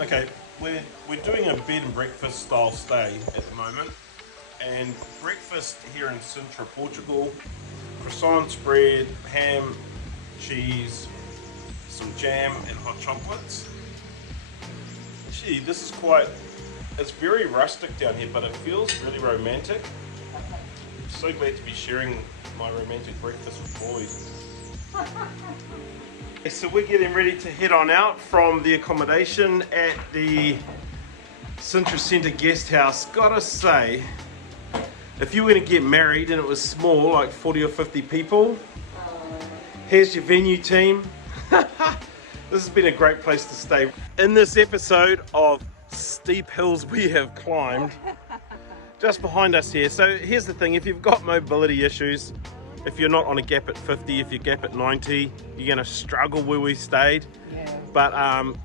Okay, we're doing a bed and breakfast style stay at the moment, and breakfast here in Sintra, Portugal, croissants, bread, ham, cheese, some jam and hot chocolates. Gee, this is it's very rustic down here, but it feels really romantic. I'm so glad to be sharing my romantic breakfast with Lloyd. Okay, so we're getting ready to head on out from the accommodation at the Sintra Centre guest house. Gotta say, if you were to get married and it was small, like 40 or 50 people, here's your venue team. This has been a great place to stay. In this episode of Steep Hills We Have Climbed, just behind us here. So here's the thing, if you've got mobility issues, if you're not on a GAPIT50, if you're GAPIT90, you're going to struggle where we stayed. Yeah. But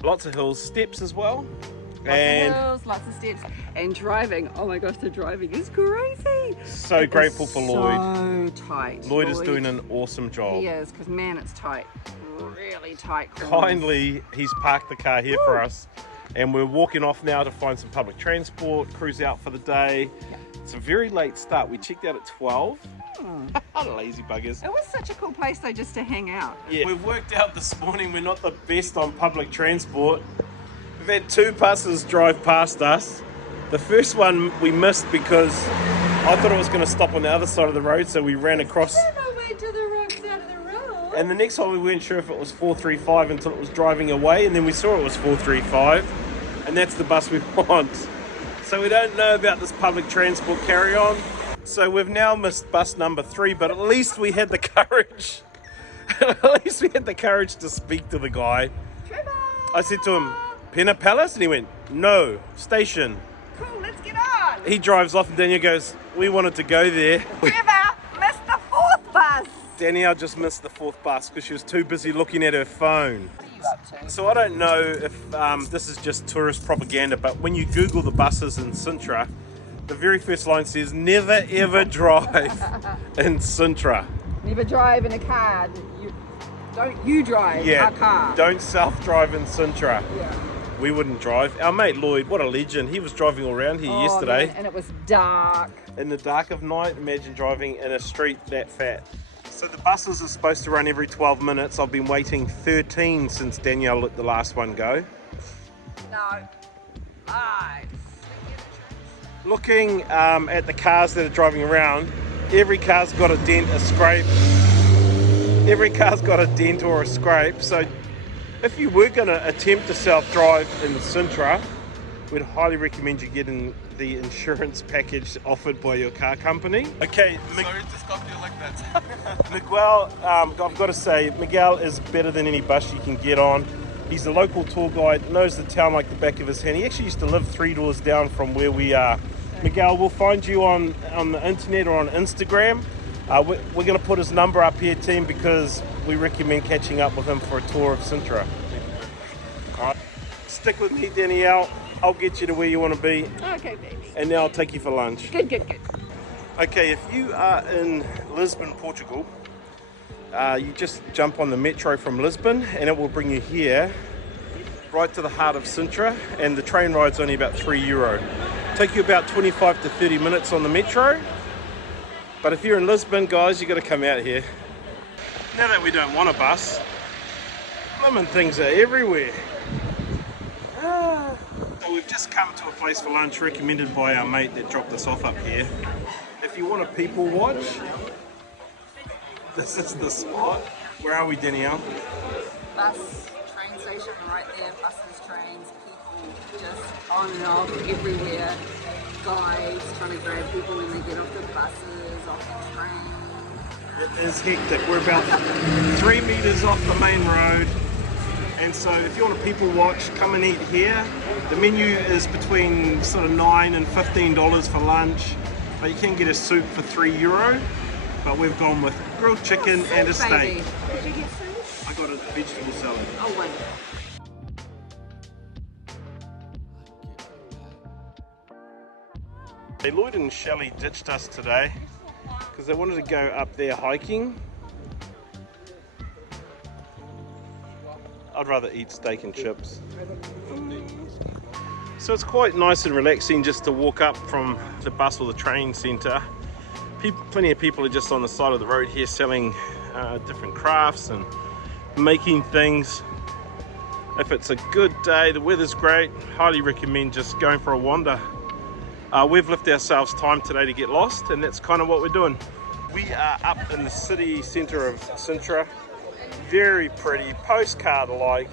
lots of hills, steps as well. Lots of hills, lots of steps, and driving. Oh my gosh, the driving is crazy. So grateful for Lloyd. So tight. Lloyd is doing an awesome job. He is, because man, it's tight. Really tight corners. Kindly, he's parked the car here for us, and we're walking off now to find some public transport, cruise out for the day. Yeah. It's a very late start. We checked out at 12. Lazy buggers. It was such a cool place though, just to hang out. Yeah, we've worked out this morning we're not the best on public transport. We've had 2 buses drive past us. The first one we missed because I thought it was going to stop on the other side of the road, so we ran across. Never went to the wrong side of the road. And the next one we weren't sure if it was 435 until it was driving away, and then we saw it was 435, and that's the bus we want. So we don't know about this public transport carry-on. So we've now missed bus number 3, but at least we had the courage. At least we had the courage to speak to the guy. Trevor! I said to him, Pena Palace? And he went, no, station. Cool, let's get on. He drives off and Danielle goes, we wanted to go there. Trevor missed the 4th bus. Danielle just missed the 4th bus because she was too busy looking at her phone. What are you up to? So I don't know if this is just tourist propaganda, but when you Google the buses in Sintra, the very first line says, never ever drive in Sintra. Never drive in a car. Don't you drive a car. Don't self-drive in Sintra. Yeah. We wouldn't drive. Our mate Lloyd, what a legend. He was driving all around here yesterday. Man, and it was dark. In the dark of night, imagine driving in a street that fat. So the buses are supposed to run every 12 minutes. I've been waiting 13 since Danielle let the last one go. No. Lies. Looking at the cars that are driving around, every car's got a dent, a scrape. Every car's got a dent or a scrape. So if you were going to attempt to self-drive in Sintra, we'd highly recommend you getting the insurance package offered by your car company. Okay, sorry to stop you like that. Miguel, I've got to say, Miguel is better than any bus you can get on. He's a local tour guide, knows the town like the back of his hand. He actually used to live 3 doors down from where we are. Miguel, we'll find you on the internet or on Instagram. We're going to put his number up here, team, because we recommend catching up with him for a tour of Sintra. All right, stick with me, Danielle. I'll get you to where you want to be. Okay, baby. And now I'll take you for lunch. Good, good, good. Okay, if you are in Lisbon, Portugal, you just jump on the metro from Lisbon and it will bring you here, right to the heart of Sintra, and the train ride's only about €3. Take you about 25 to 30 minutes on the metro. But if you're in Lisbon, guys, you got to come out here. Now that we don't want a bus, lemon things are everywhere. So we've just come to a place for lunch recommended by our mate that dropped us off up here. If you want a people watch, this is the spot. Where are we, Danielle? Bus, train station right there, buses, trains, people just on and off everywhere. Guides trying to grab people when they get off the buses, off the train. It is hectic. We're about 3 meters off the main road. And so if you want a people watch, come and eat here. The menu is between sort of $9 and $15 for lunch. But you can get a soup for €3. But we've gone with grilled chicken and a steak. Baby. Did you get soup? I got a vegetable salad. Oh, wonderful. Hey, Lloyd and Shelley ditched us today because they wanted to go up there hiking. I'd rather eat steak and chips. So it's quite nice and relaxing just to walk up from the bus or the train centre. Plenty of people are just on the side of the road here selling different crafts and making things. If it's a good day, the weather's great, highly recommend just going for a wander. We've left ourselves time today to get lost, and that's kind of what we're doing. We are up in the city centre of Sintra. Very pretty, postcard-like.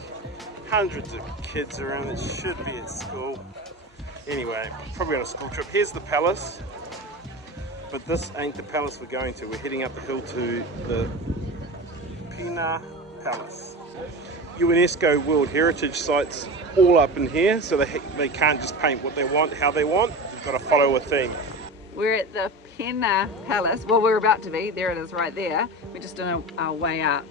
Hundreds of kids around that should be at school. Anyway, probably on a school trip. Here's the palace, but this ain't the palace we're going to. We're heading up the hill to the Pena Palace. UNESCO World Heritage Sites all up in here, so they can't just paint what they want, how they want. They've got to follow a theme. We're at the Pena Palace. Well, we're about to be. There it is right there. We're just on our way up.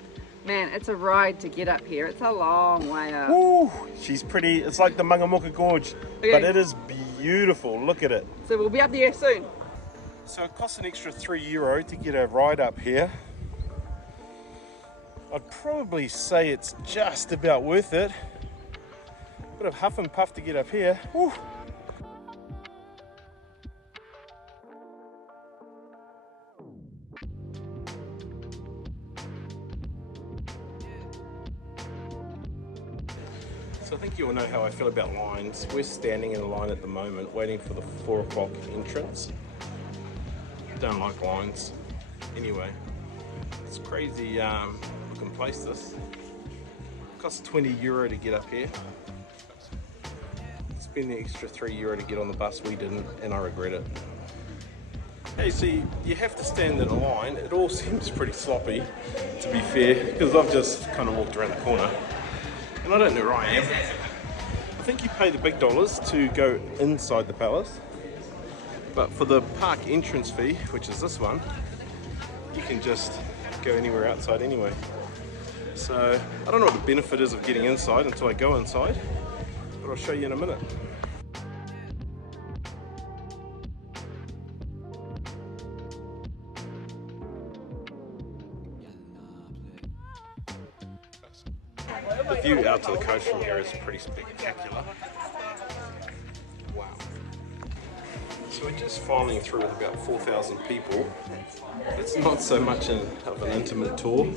Man, it's a ride to get up here. It's a long way up. Ooh, she's pretty. It's like the Mangamuka Gorge, okay. But it is beautiful. Look at it. So we'll be up there soon. So it costs an extra €3 to get a ride up here. I'd probably say it's just about worth it. Bit of huff and puff to get up here. Woo. So I think you all know how I feel about lines. We're standing in a line at the moment waiting for the 4 o'clock entrance. Don't like lines. Anyway, it's crazy looking place this. It costs €20 to get up here. Spend the extra €3 to get on the bus. We didn't, and I regret it. Hey, so you have to stand in a line. It all seems pretty sloppy, to be fair, because I've just kind of walked around the corner. And I don't know where I am. I think you pay the big dollars to go inside the palace. But for the park entrance fee, which is this one, you can just go anywhere outside anyway. So I don't know what the benefit is of getting inside until I go inside, but I'll show you in a minute. The view out to the coast from here is pretty spectacular. Wow. So we're just filing through with about 4,000 people. It's not so much of an intimate tour.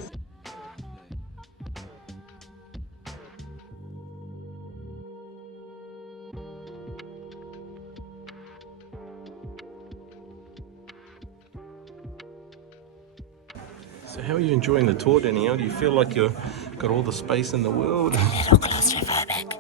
So how are you enjoying the tour, Danielle? Do you feel like you've got all the space in the world? A little claustrophobic.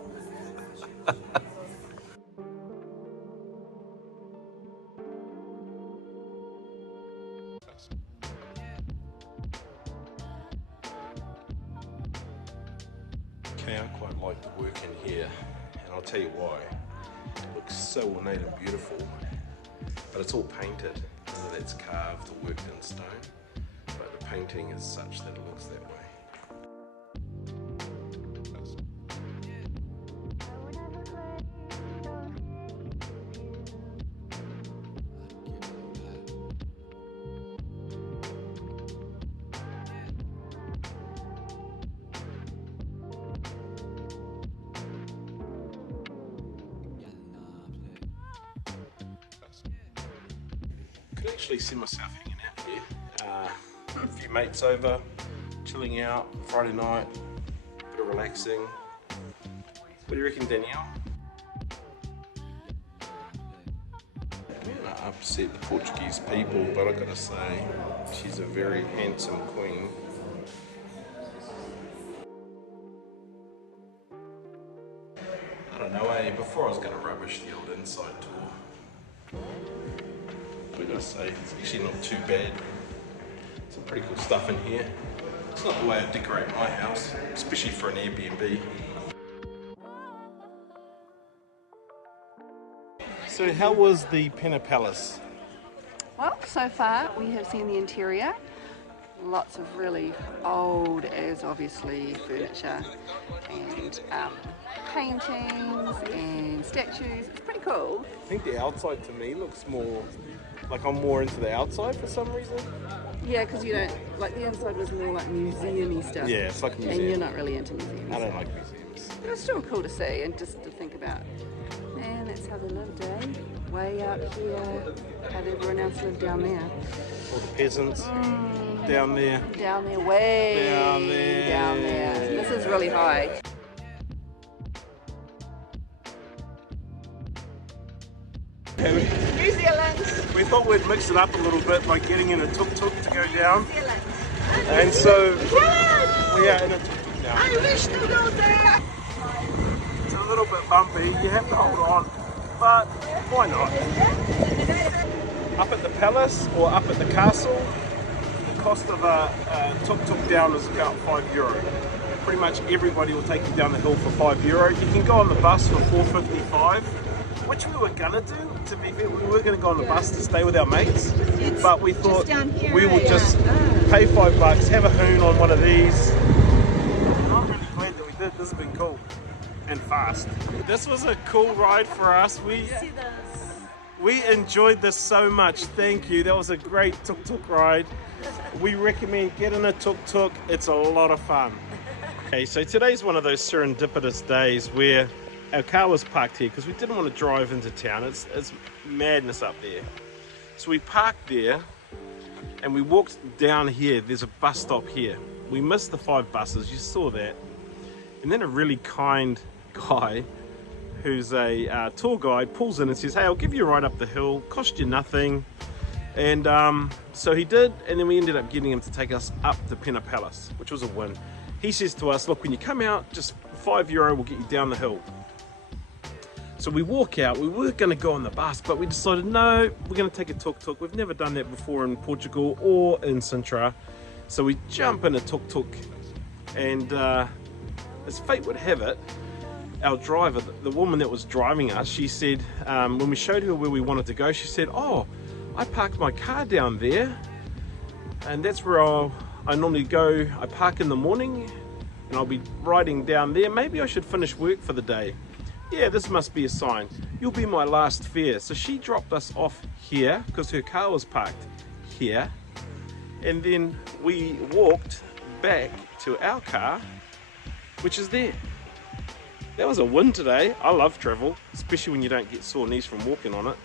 Okay, I quite like the work in here, and I'll tell you why. It looks so ornate and beautiful, but it's all painted, whether that's carved or worked in stone. But the painting is such that it looks that way. I could actually see myself hanging out here. A few mates over, chilling out, Friday night, bit of relaxing. What do you reckon, Danielle? I upset the Portuguese people, but I gotta say, she's a very handsome queen. I don't know, before I was gonna rubbish the old inside tour. I gotta say, it's actually not too bad. Some pretty cool stuff in here. It's not the way I decorate my house, especially for an Airbnb. So how was the Pena Palace? Well, so far we have seen the interior. Lots of really old, as obviously, furniture and paintings and statues. It's pretty cool. I think the outside to me looks more like I'm more into the outside for some reason. Yeah, because you don't, like the inside was more like museum-y stuff. Yeah, it's like a museum. And you're not really into museums. I don't like museums. But it's still cool to see and just to think about. Man, that's how they lived, eh? Way up here. How did everyone else live down there? All the peasants down there. Down there, way Down there. down there. This is really high. New Zealand. We thought we'd mix it up a little bit by getting in a tuk-tuk to go down. And so we are in a tuk-tuk now. I wish to go there. It's a little bit bumpy, you have to hold on, but why not? Up at the palace or up at the castle, the cost of a tuk-tuk down is about €5. Pretty much everybody will take you down the hill for €5. You can go on the bus for $4.55, which we were gonna do. To be fair, we were gonna go on the bus to stay with our mates, but we thought we would just pay $5, have a hoon on one of these. I'm really glad that we did. This has been cool and fast. This was a cool ride for us. We enjoyed this so much. Thank you. That was a great tuk-tuk ride. We recommend getting a tuk-tuk. It's a lot of fun. Okay, so today's one of those serendipitous days where our car was parked here because we didn't want to drive into town. It's madness up there. So we parked there and we walked down here. There's a bus stop here. We missed the 5 buses, you saw that. And then a really kind guy who's a tour guide pulls in and says, hey, I'll give you a ride up the hill, cost you nothing. And so he did, and then we ended up getting him to take us up to Pena Palace, which was a win. He says to us, look, when you come out, just €5 will get you down the hill. So we walk out. We were going to go on the bus, but we decided, no, we're going to take a tuk-tuk. We've never done that before in Portugal or in Sintra. So we jump in a tuk-tuk, and as fate would have it, our driver, the woman that was driving us, she said, when we showed her where we wanted to go, she said, oh, I parked my car down there, and that's where I normally go. I park in the morning, and I'll be riding down there. Maybe I should finish work for the day. Yeah, this must be a sign. You'll be my last fare. So she dropped us off here because her car was parked here. And then we walked back to our car, which is there. That was a win today. I love travel, especially when you don't get sore knees from walking on it.